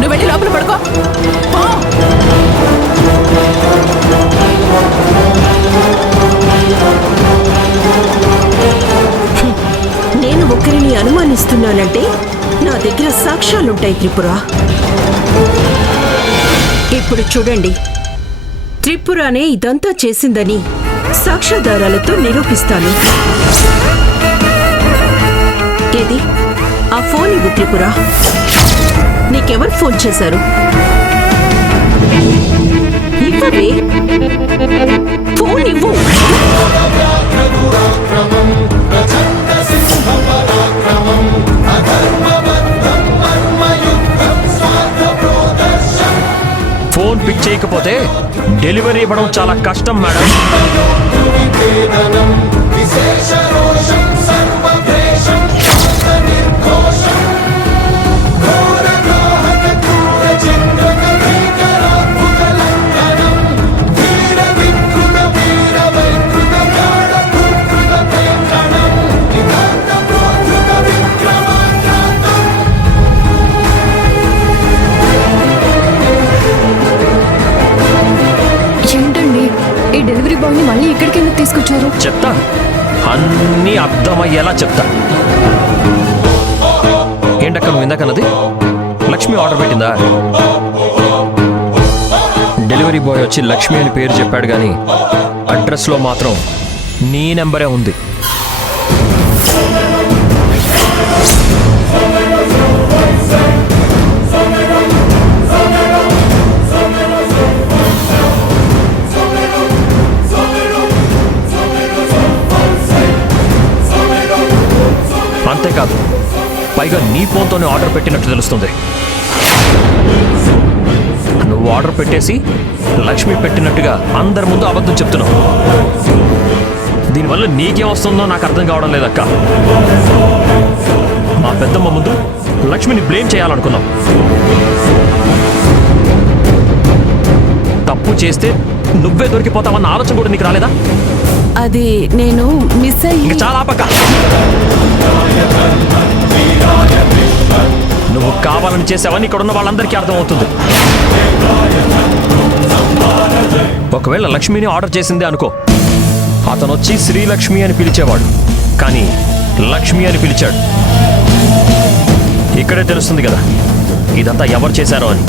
నువ్వు వెళ్ళి లోపల పడుకో. నేను ఒకరిని అనుమానిస్తున్నానంటే నా దగ్గర సాక్ష్యాలుంటాయి త్రిపుర. ఇప్పుడు చూడండి, త్రిపురనే ఇదంతా చేసిందని సాక్ష్యాధారాలతో నిరూపిస్తాను. ఏది ఆ ఫోన్ ఇవ్వు త్రిపుర. నీకెవరు ఫోన్ చేశారు? ఇవ్వవే, ఫోన్ ఇవ్వు. ఫోన్ పిక్ చేయకపోతే డెలివరీ ఇవ్వడం చాలా కష్టం మేడం. ఈ డెలివరీ బాయ్ని మళ్ళీ ఇక్కడికి ఎందుకు తీసుకొచ్చారు? చెప్తా, అన్నీ అర్థమయ్యేలా చెప్తా. ఏంటక్క నువ్వు ఇందాకన్నది? లక్ష్మి ఆర్డర్ పెట్టిందా? డెలివరీ బాయ్ వచ్చి లక్ష్మి అని పేరు చెప్పాడు కానీ అడ్రస్లో మాత్రం నీ నెంబరే ఉంది. అంతేకాదు, పైగా నీ ఫోన్తోనే ఆర్డర్ పెట్టినట్టు తెలుస్తుంది. నువ్వు ఆర్డర్ పెట్టేసి లక్ష్మి పెట్టినట్టుగా అందరి ముందు అబద్ధం చెప్తున్నావు. దీనివల్ల నీకేం వస్తుందో నాకు అర్థం కావడం లేదక్క. మా పెద్దమ్మ ముందు లక్ష్మిని బ్లేమ్ చేయాలనుకున్నావు. తప్పు చేస్తే నువ్వే దొరికిపోతావన్న ఆలోచన కూడా నీకు రాలేదా? అది నేను మిస్ అయ్యి. ఇంకా చాలా పక్క. నువ్వు కావాలని చేసావని ఇక్కడ ఉన్న వాళ్ళందరికీ అర్థమవుతుంది. ఒకవేళ లక్ష్మిని ఆర్డర్ చేసిందే అనుకో, అతను వచ్చి శ్రీలక్ష్మి అని పిలిచేవాడు, కానీ లక్ష్మి అని పిలిచాడు. ఇక్కడే తెలుస్తుంది కదా ఇదంతా ఎవరు చేశారో అని.